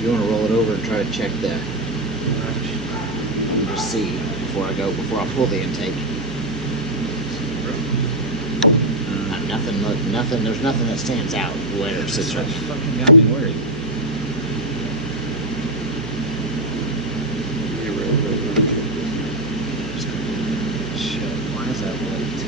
If you want to roll it over and try to check the, and just see before I pull the intake. Nothing. There's nothing that stands out where it sits right. Fucking got me worried. Shit, why is that late?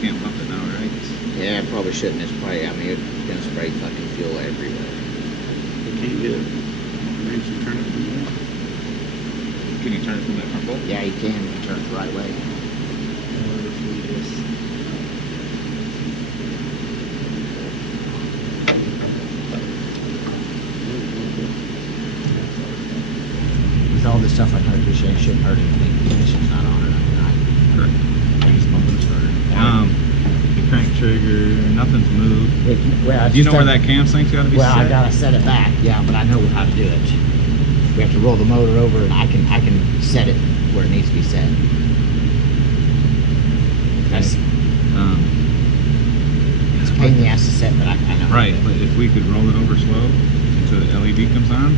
Can't pump it now, right? Yeah, probably shouldn't. It's probably. I mean, it's gonna spray fucking fuel everywhere. You can't get it. Maybe you turn it from there. Can you turn it from that front bolt? Yeah, you can if you turn it the right way. With all this stuff I heard, this shouldn't hurt anything. The ignition's not on or nothing. Correct. I just pumping the starter. The crank trigger, nothing's moved. Well, Do you know where that cam sink's got to be set? Well, I gotta set it back, yeah, but I know how to do it. We have to roll the motor over, and I can set it where it needs to be set. That's it's a pain in the ass to set, but I know. Right, but if we could roll it over slow until the LED comes on,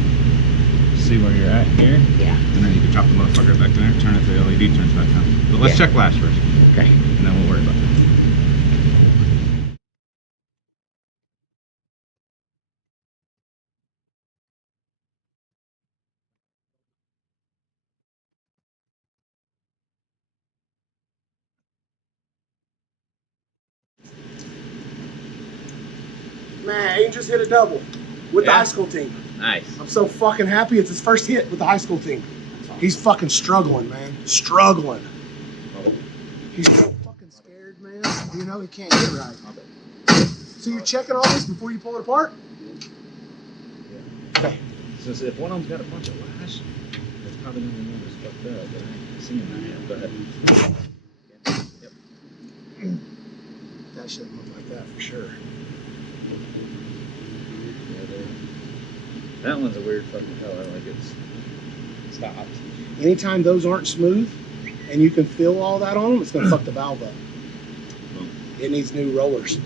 see where you're at here, Yeah. and then you can chop the motherfucker back there, turn it to the LED, turns back on. But let's check flash first, Okay. and then we'll worry about that. Man, he just hit a double with the high school team. Nice. I'm so fucking happy. It's his first hit with the high school team. He's fucking struggling, man. Struggling. He's so fucking scared, man. You know he can't get right. So you're checking all this before you pull it apart? Okay. Since if one of them's got a bunch of lash, it's probably going to be it's fucked up, but I ain't seeing that yet. Go ahead. Yep. That shouldn't look like that for sure. That one's a weird fucking color, like it's stopped. Anytime those aren't smooth and you can feel all that on them, it's gonna fuck the valve up. It needs new rollers.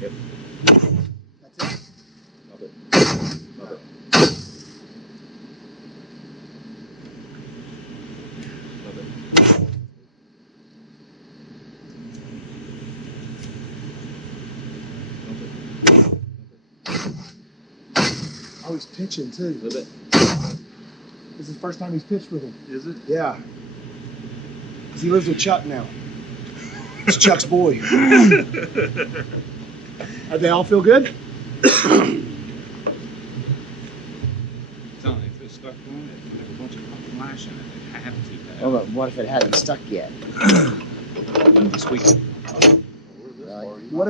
Yep. That's it. Love it. Love it. Love it. Oh, he's pitching too. Love it. This is the first time he's pitched with him. Is it? Yeah. Because he lives with Chuck now. It's Chuck's boy. They all feel good? Telling you, if it's stuck on it, there's a bunch of fucking lash in it. They have to have. Oh, but what if it hadn't stuck yet? Wouldn't be squeaking. What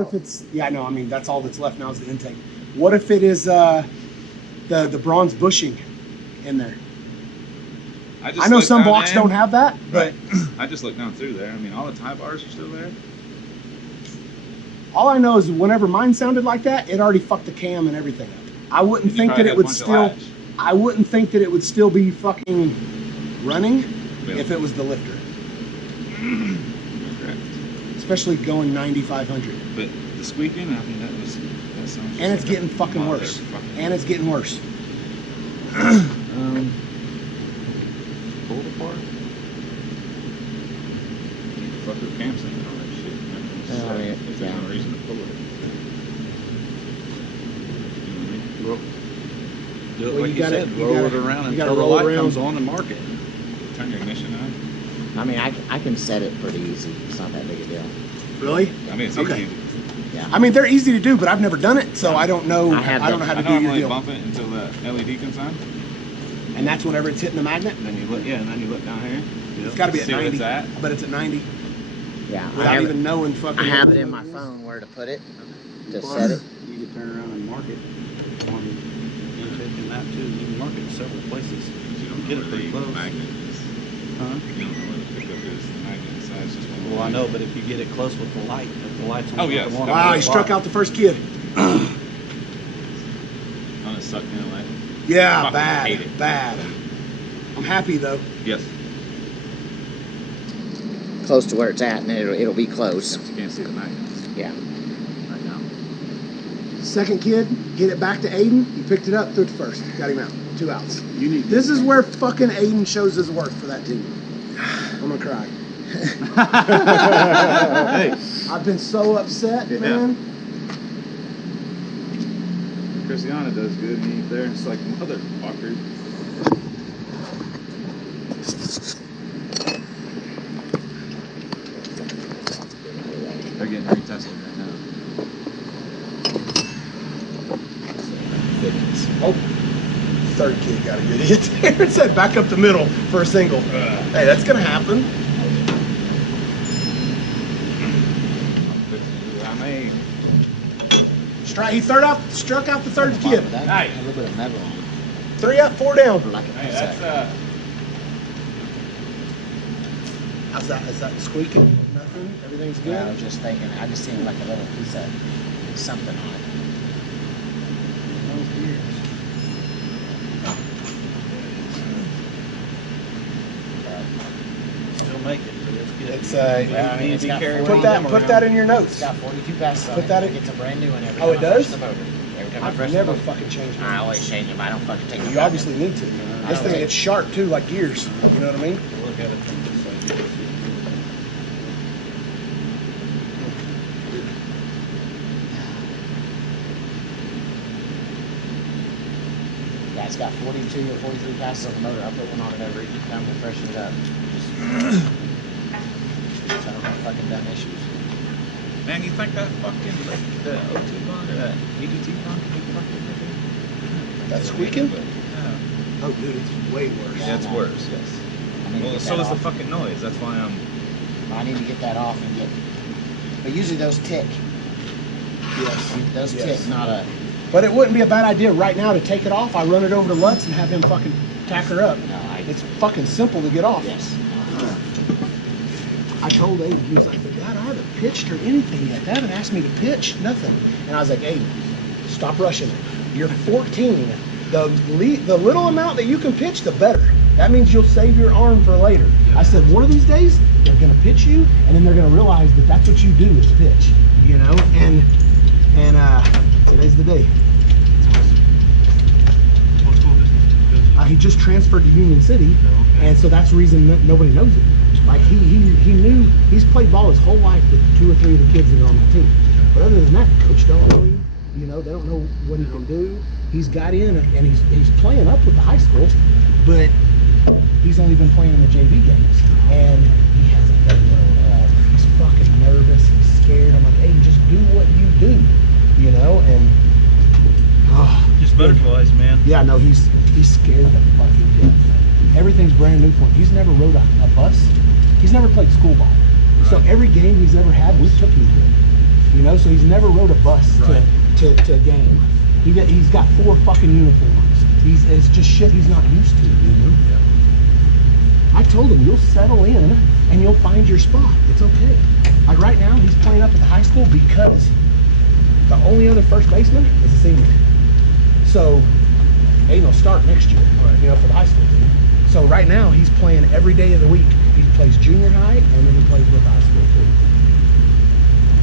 if it's yeah, no, I mean that's all that's left now is the intake. What if it is the bronze bushing in there? I know some blocks don't have that, but I just looked down through there. I mean, all the tie bars are still there. all I know is whenever mine sounded like that, it already fucked the cam and everything up. I wouldn't think that it would still be fucking running if it was the lifter. Correct. Especially going 9,500. But the squeaking, I mean, that sounds. And it's getting fucking worse. And it's getting worse. Pull it apart. Fuck with cam sync and all that shit. Oh, yeah. If there's no reason to pull it. You know what I mean? Do it Well, like you you gotta- said, you roll gotta- it around you gotta until the roll it light around. comes on and mark it. Turn your ignition on. I mean, I can set it pretty easy. It's not that big a deal. Really? I mean, it's Okay. easy. Yeah. I mean, they're easy to do, but I've never done it, so I don't know. I have I don't know done- how I to do your normally deal. bump it until the LED comes on. And that's whenever it's hitting the magnet. And then you look, and then you look down here. It's got to be at See where 90. it's at. But it's at 90 Yeah. without even knowing fucking. I have it in what my is. phone where to put it. To Plus, set it. You can turn around and mark it on intake and that too. You can mark it several places. You don't Get know it where pretty the close. magnet is. Huh? You don't know where the pickup is. The magnet inside is just one Well, I know, but if you get it close with the light, if the light's on. Oh, yes. one Wow, he struck out the first kid. I'm gonna suck in like. Yeah, Fucking hate bad, it. bad. I'm happy though. Yes. Close to where it's at, and it'll be close. You can't see the night Yeah. right now. Second kid, hit it back to Aiden. He picked it up, threw it to first. Got him out. 2 outs. You need This is where fucking Aiden shows his worth for that team. I'm gonna cry. Hey, I've been so upset, Yeah. man. Christiana does good, and he's there. It's like motherfucker. They're getting retested right now. Oh, third kid got a good hit there. It said back up the middle for a single. Hey, that's gonna happen. I may. He struck out the third kid. Nice. A little bit of metal on it. 3 up, 4 down. For like a Hey, second. that's How's that? Is that squeaking? Nothing? Everything's good? Yeah, I was just thinking, I just seen like a little piece of something on it. No fears. Still make it, but it's good. It's, Well, I mean, it's got Put that in your It's notes. got 42 passes on Put it. that in- It's a brand new one every Oh, time it I does? fresh the motor. Every time I I've fresh the never motor. fucking changed I it. always change them. I don't fucking take them You back. obviously need to. I This don't thing, take- it's sharp too, like gears. You know what I mean? Look at it from this side. Yeah, it's got 42 or 43 passes on the motor. I put one on it every time I freshen it up. Just so I don't have fucking dumb issues. Man, you think that fucking the O2 bond or that EDT bond can be fucking That squeaking? Yeah. Oh, dude, it's way worse. Yeah, it's worse, yes. I need to Well, get so that is the off. fucking noise. That's why I'm. I need to get that off and get. But usually those tick. Yes. Those Yes. tick, not a. But it wouldn't be a bad idea right now to take it off. I run it over to Lutz and have him fucking tack her up. No, It's fucking simple to get off. Yes. I told Aiden, he was like, but Dad, I haven't pitched or anything yet. They haven't asked me to pitch, nothing. And I was like, Aiden, stop rushing it. You're 14. The little amount that you can pitch, the better. That means you'll save your arm for later. I said, one of these days, they're gonna pitch you, and then they're gonna realize that that's what you do is pitch, you know? And today's the day. He just transferred to Union City, and so that's the reason nobody knows it. Like he knew, he's played ball his whole life with 2 or 3 of the kids that are on my team. But other than that, the coach don't know him. You know, they don't know what he can do. He's got in and he's playing up with the high school, but he's only been playing in the JV games, and he hasn't done well at all. He's fucking nervous. He's scared. I'm like, hey, just do what you do, you know, and. Just butterflies, man. Yeah, no, he's scared to fucking death. Everything's brand new for him. He's never rode a bus. He's never played school ball. So every game he's ever had, we took him to it. You know, so he's never rode a bus to a game. He's got 4 fucking uniforms. It's just shit he's not used to, you know? I told him, you'll settle in and you'll find your spot. It's okay. Like right now, he's playing up at the high school because the only other first baseman is a senior. So Aiden will start next year, you know, for the high school team. So right now he's playing every day of the week. He plays junior high and then he plays with the high school too.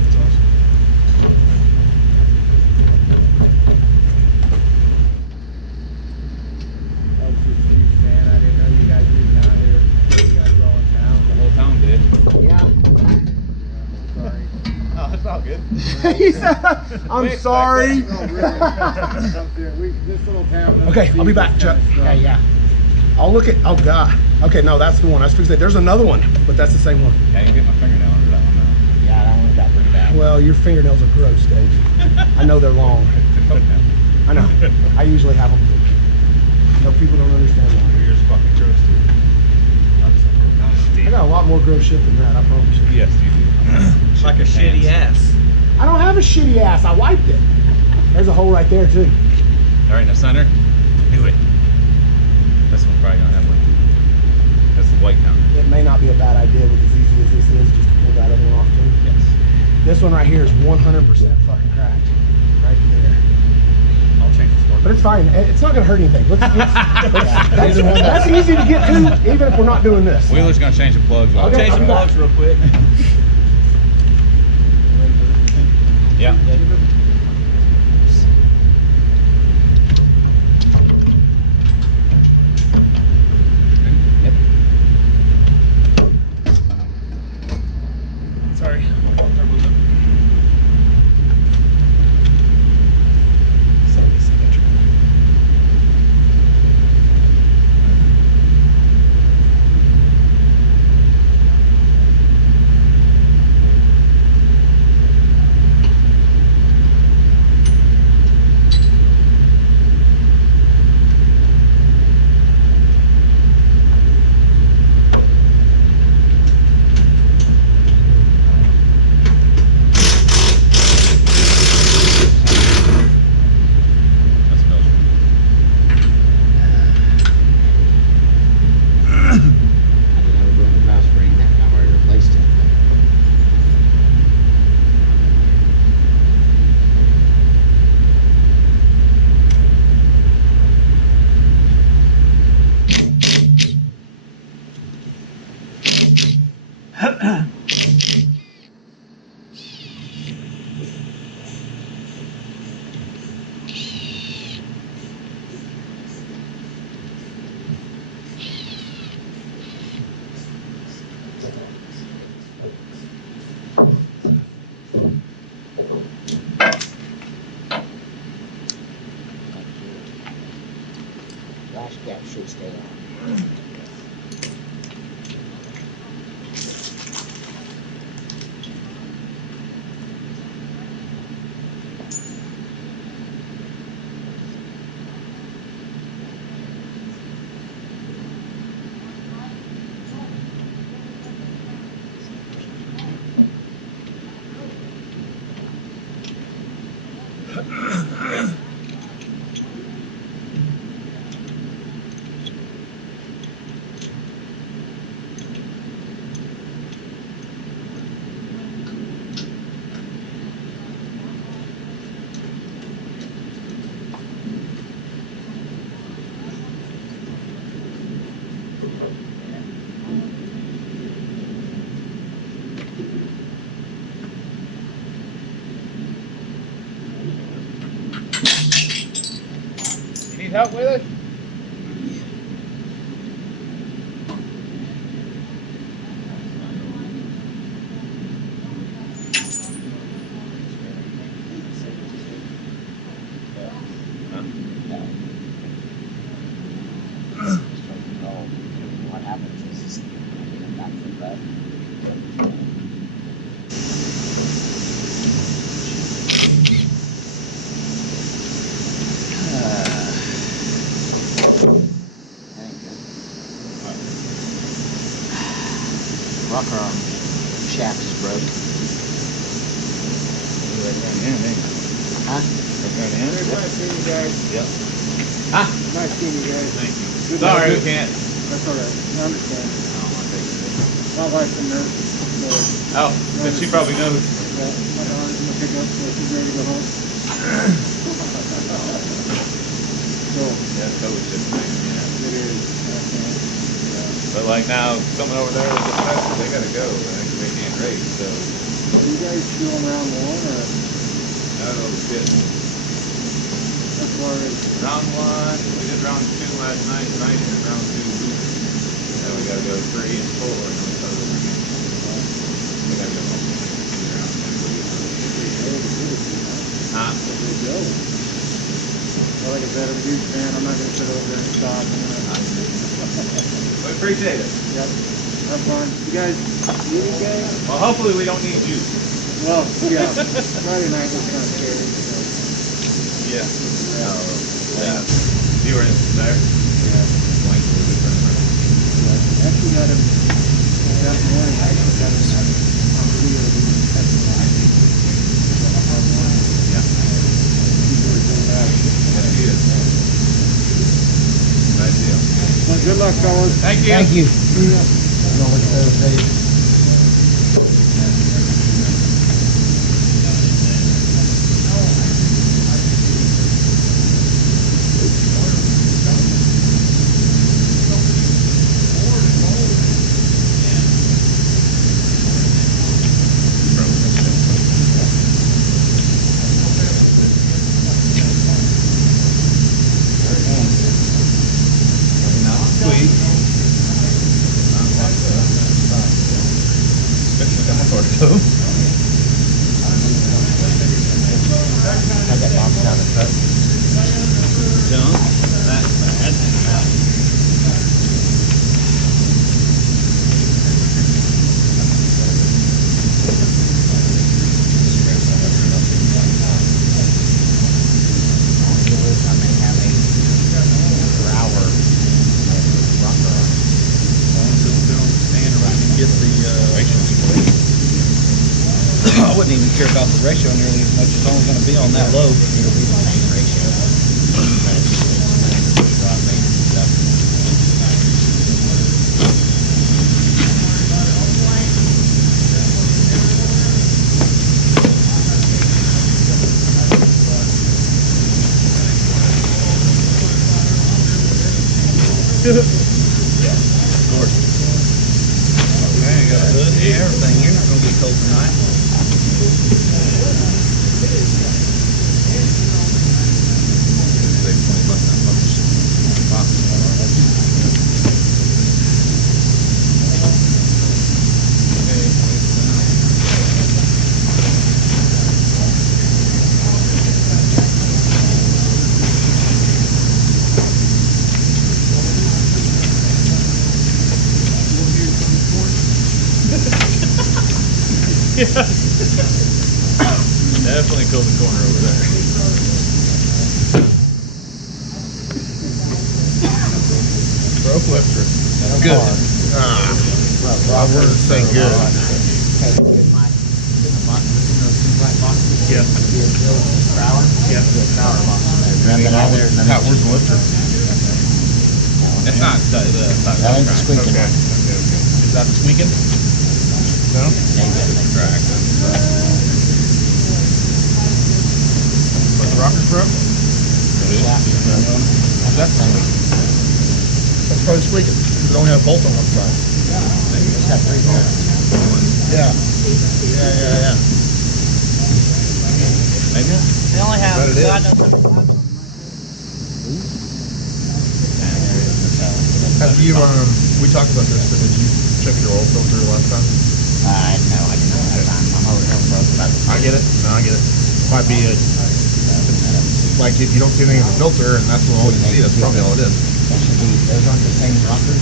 That's awesome. Man, I didn't know you guys were even out here. You guys were all in town. The whole town did. Yeah. Sorry. Oh, that's all good. He said, I'm sorry. No, really. This little town. Okay, I'll be back, Chuck. Yeah, yeah. I'll look at, oh God. Okay, no, that's the one. I was fixing to say, there's another one, but that's the same one. Yeah, I can get my fingernail under that one now. Yeah, that one got pretty bad. Well, your fingernails are gross, Dave. I know they're long. I know. I usually have them too. No, people don't understand why. Yours is fucking gross too. I got a lot more gross shit than that, I promise you. Yes, you do. Like a shitty ass. I don't have a shitty ass. I wiped it. There's a hole right there too. All right, in the center. Do it. This one's probably gonna have one too. That's the white counter. It may not be a bad idea with as easy as this is just to pulled that other one off too? Yes. This one right here is 100% fucking cracked. Right there. I'll change the spark. But it's fine. It's not gonna hurt anything. That's easy to get to, even if we're not doing this. Wheeler's gonna change the plugs. I'll Okay, change the I'm plugs real quick. Yeah. Yep. Sorry. I'll walk turbos up. That's Belgium. I did have a broken valve spring that time I replaced it. Flash cap should stay on. You need help with it? What happens is I get it back from that. Rocker arm shaft is broke. Right down the end, ain't it? Huh? Right down the end? Nice seeing you guys. Yep. Nice seeing you guys. Thank you. Good Sorry, luck. we can't. That's all right. I understand. My wife's a nurse, so Oh, then she probably knows. my daughter's gonna pick up, so she's ready to go home. So, Yeah, COVID shit thing, yeah. it is. But like now, someone over there with the professor, they gotta go. They can't race, so. Are you guys still on round one, or Oh, shit. as far as, Round one, we did round two last night, tonight is round two. Then we gotta go 3 and 4, and then we start over again. We gotta go home. Round two, we get Huh? where they go? Well, like I said, I'm a huge fan. I'm not gonna sit over there and stop. We appreciate it. Yep. Have fun. You guys, Well, hopefully we don't need you. well, yeah, Friday night was kind of scary, so. Yeah. Yeah. You were there? Yeah. Blank was a different room. Actually got him, that morning, I actually got him on video doing testimony. Yeah. He's really doing that. Yes, he is. Nice deal. Well, good luck, fellas. Thank you. Thank you. See ya. I'm gonna look at those days. Sort of. I got box down the truck. Junk, that's bad. I may have a grower rocker on. Stand around and get the, I wouldn't even care about the ratio nearly as much. It's only gonna be on that load. It'll be the same ratio. But it's raw bait and stuff. Of course. Okay, got a hood and everything. You're not gonna get cold tonight. Save 20 bucks on Definitely cold the corner over there. Rope lifter. That's good. I wouldn't say good. Hey, in my box, in those two black boxes. Yeah. Be a bill Crower. Yeah. Be a Crower box. Grab that out of there and then. Where's the lifter? It's not That ain't the squeaking Okay. one. Is that the squeaking? No? Crack. But the rocker truck? That's probably squeaking. It only has a bolt on one side. It's got 3 bolts. Yeah. Yeah. Maybe. They only have, Bet it is. God knows how many lights on them. Have you, we talked about this, but did you check your oil filter last time? No, I didn't know that time. I'm over here broke about I get it. No, I get it. Might be like if you don't see anything in the filter and that's all you see, that's probably all it is. That should be, those aren't the same rockers,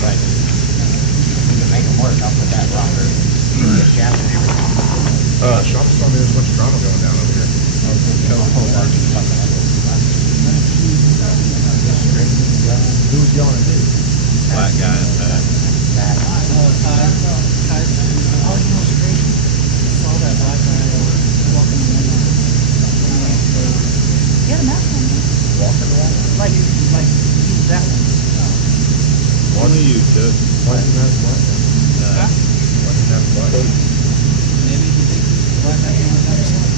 but you can make them work. I'll put that rocker, the shaft and everything. Sean just told me there's a bunch of drama going down over here. Who's yelling at you? Black guy in that. Oh, you know, straight. Saw that black guy walking in. He had a mask on. Walking around? Like he was that one. What do you do? Why do you have black? Why do you have black? Maybe he thinks he's the black guy on the other side.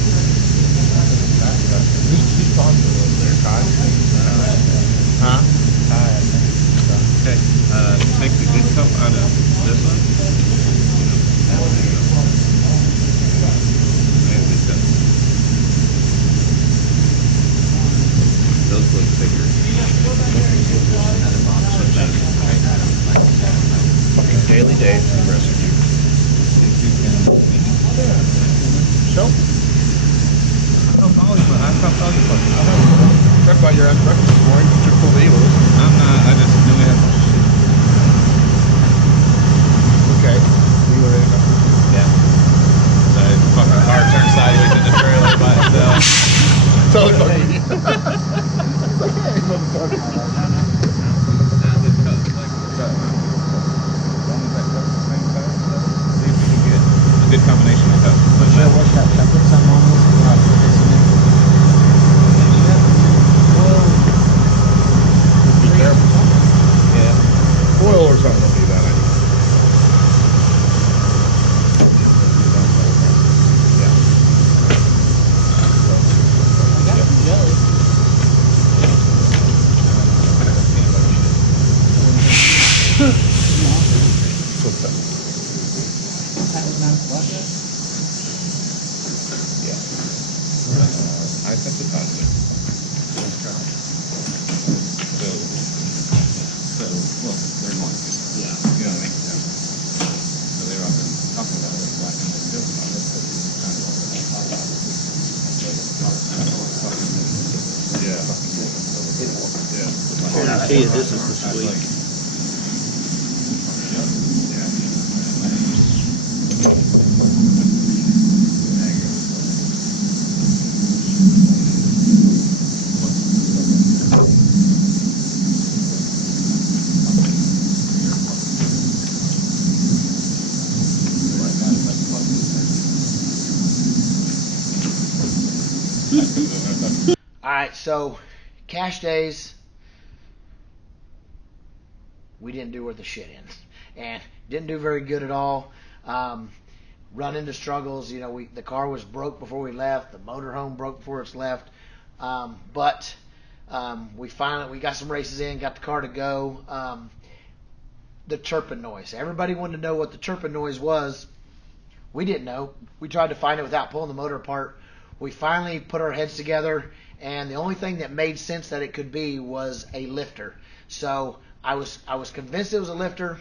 Who's talking over there? Ty? Huh? Okay, take the good cup out of this one. Maybe this does. Those look bigger. Fucking daily days in Nebraska. So? I don't know, but I stopped talking about it. Check by your ass breakfast this morning, Chick-fil-A was. I'm not, I just knew we had some shit. Okay. You were in enough. Yeah. The fucking car turned sideways in the trailer by itself. Totally fucking you. It's like, hey, motherfucker. Good combination of cups. Sure, what's that? Should I put something on this? Or I'll put this in there? Be careful. Yeah. Oil or something would be a bad idea. Yeah. I got some jelly. So tough. That was not a black guy. I sent it positive. So, well, they're going to, yeah, you know what I mean? So they were up and talking about it, black and see it. This is the squeak. Alright, so Cash Days, we didn't do worth the shit in. And didn't do very good at all. Run into struggles. You know, the car was broke before we left. The motorhome broke before it's left. But we got some races in, got the car to go. The chirping noise. Everybody wanted to know what the chirping noise was. We didn't know. We tried to find it without pulling the motor apart. We finally put our heads together, and the only thing that made sense that it could be was a lifter. So I was convinced it was a lifter.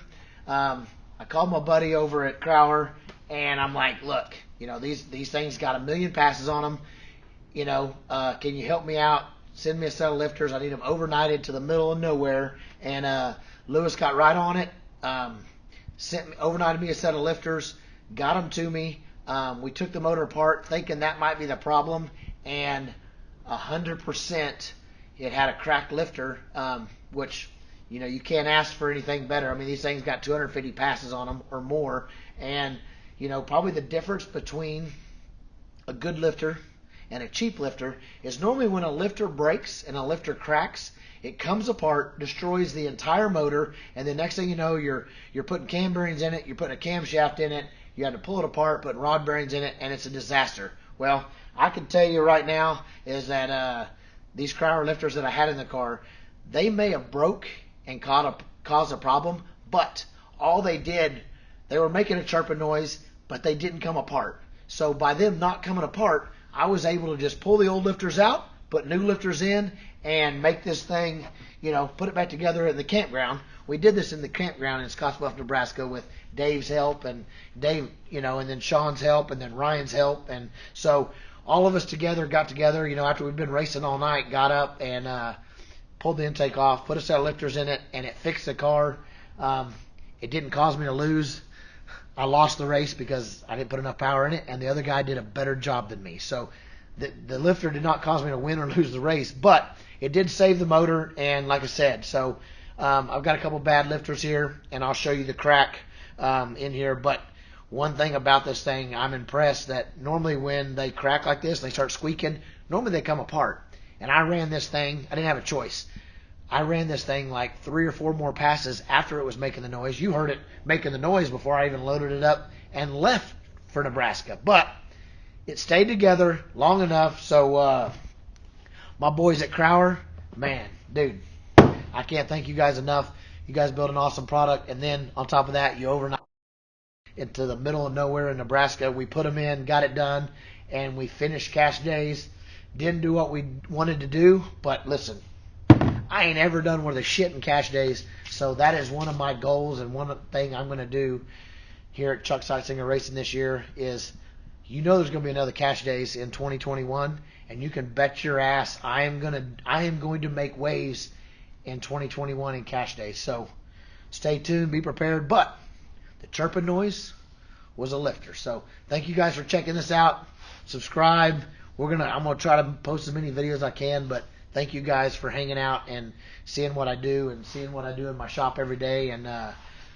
I called my buddy over at Crowler, and I'm like, look, you know, these things got 1 million passes on them. You know, can you help me out? Send me a set of lifters. I need them overnighted to the middle of nowhere. And Lewis got right on it. Overnighted me a set of lifters. Got them to me. We took the motor apart thinking that might be the problem, and 100% it had a cracked lifter, which, you know, you can't ask for anything better. I mean, these things got 250 passes on them or more, and, you know, probably the difference between a good lifter and a cheap lifter is normally when a lifter breaks and a lifter cracks, it comes apart, destroys the entire motor, and the next thing you know, you're putting cam bearings in it, you're putting a camshaft in it, you had to pull it apart, put rod bearings in it, and it's a disaster. Well, I can tell you right now is that these Crowler lifters that I had in the car, they may have broke and caused a problem, but all they did, they were making a chirping noise, but they didn't come apart. So by them not coming apart, I was able to just pull the old lifters out, put new lifters in, and make this thing, you know, put it back together in the campground. We did this in the campground in Scottsbluff, Nebraska with Dave's help and Dave, you know, and then Sean's help and then Ryan's help. And so all of us got together, you know, after we'd been racing all night, got up and pulled the intake off, put a set of lifters in it, and it fixed the car. It didn't cause me to lose. I lost the race because I didn't put enough power in it, and the other guy did a better job than me. So the lifter did not cause me to win or lose the race, but it did save the motor, and like I said, so I've got a couple bad lifters here, and I'll show you the crack in here. But one thing about this thing, I'm impressed that normally when they crack like this, they start squeaking, normally they come apart. And I ran this thing, I didn't have a choice. I ran this thing like 3 or 4 more passes after it was making the noise. You heard it making the noise before I even loaded it up and left for Nebraska. But it stayed together long enough. So my boys at Crowler, man, dude, I can't thank you guys enough. You guys built an awesome product. And then on top of that, you overnight into the middle of nowhere in Nebraska. We put them in, got it done, and we finished Cash Days. Didn't do what we wanted to do, but listen, I ain't ever done worth a shit in Cash Days, so that is one of my goals, and one thing I'm going to do here at Chuck Seitsinger Racing this year is, you know, there's going to be another Cash Days in 2021, and you can bet your ass I am going to make waves in 2021 in Cash Days. So stay tuned, be prepared. But the chirping noise was a lifter. So thank you guys for checking this out. Subscribe. I'm gonna try to post as many videos as I can, but thank you guys for hanging out and seeing what I do and seeing what I do in my shop every day. And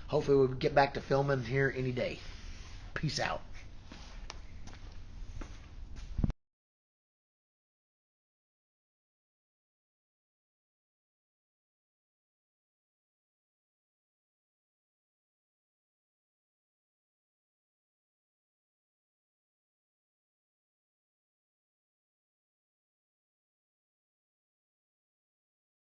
hopefully we'll get back to filming here any day. Peace out.